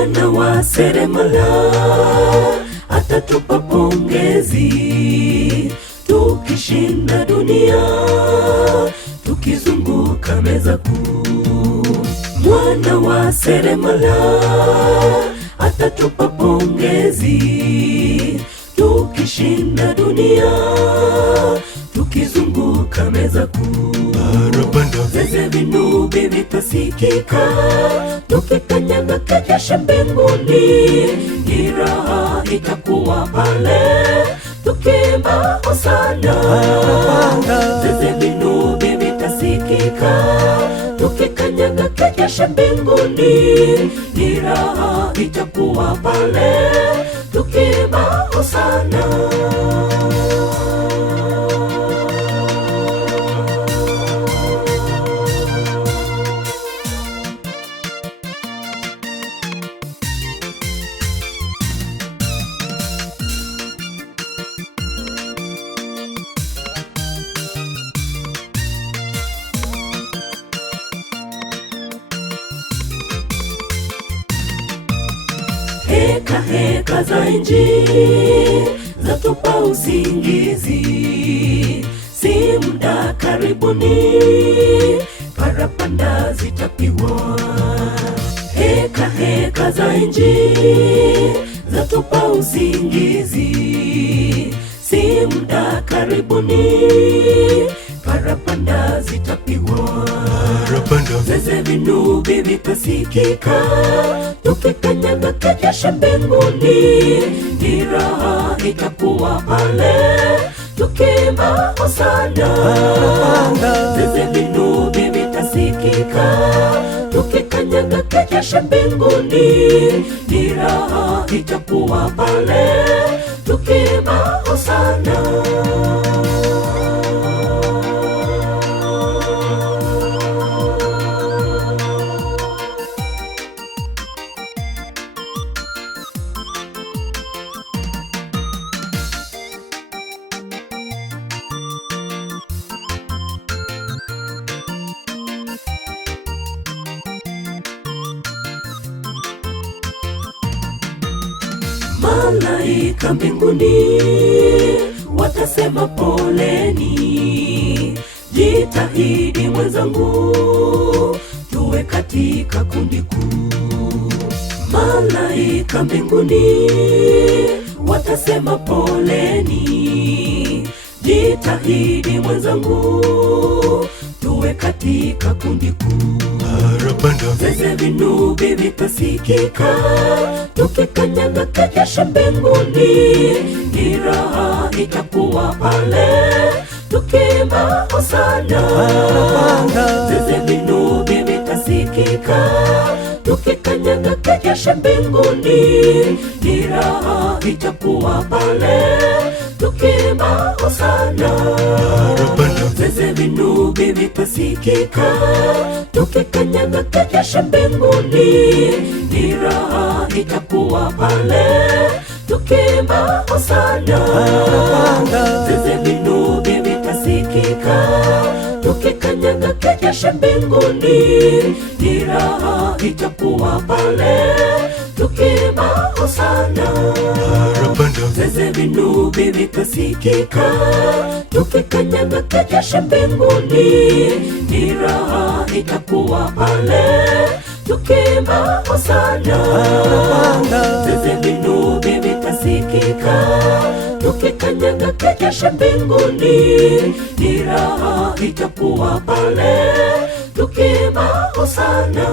Mwana wa seremala atatupa pongezi, tukishinda dunia, tukizunguka meza kuu. Mwana wa seremala atatupa pongezi, tukishinda dunia, tukizunguka meza kuu. Zeze vinubi vitasikika, tukikanyaga kejesha mbinguni. Ni raha itakuwa pale, tukiimba hosana. Zeze vinubi vitasikika, tukikanyaga kejesha mbinguni. Ni raha itakuwa pale, tukiimba hosana. Heka heka za nchi zatupa usingizi, si muda karibuni parapanda zitapiwa. Heka heka za nchi zatupa usingizi, si muda karibuni parapanda zitapiwa. Zeze vinubi vitasikika, tukikanyaga kejesha mbinguni. Ni raha itakuwa pale, tukiimba hosana. Zeze vinubi vitasikika, tukikanyaga kejesha mbinguni. Ni raha itakuwa pale, tukiimba hosana. Malaika mbinguni watasema poleni. Jitahidi mwenzangu, tuwe katika kundi kuu. Malaika mbinguni watasema poleni. Jitahidi mwenzangu, tuwe katika kundi kuu. Zeze vinubi vitasikika, tukikanyaga kejesha mbinguni. Ni raha itakuwa pale, tukiimba hosana. Zeze vinubi vitasikika, tukikanyaga kejesha mbinguni. Ni raha itakuwa pale, tukiimba hosana. Zeze vinubi vitasikika, tukikanyaga kejesha mbinguni. Ni raha itakuwa pale, tukiimba hosana. Zeze vinubi vitasikika, tukikanyaga kejesha mbinguni. Ni raha itakuwa pale, tukiimba hosana. Zeze vinubi vitasikika, tukikanyaga kejesha mbinguni. Ni raha itakuwa pale, tukiimba hosana. Zeze vinubi vitasikika, tukikanyaga kejesha mbinguni. Ni raha itakuwa pale, tukiimba hosana.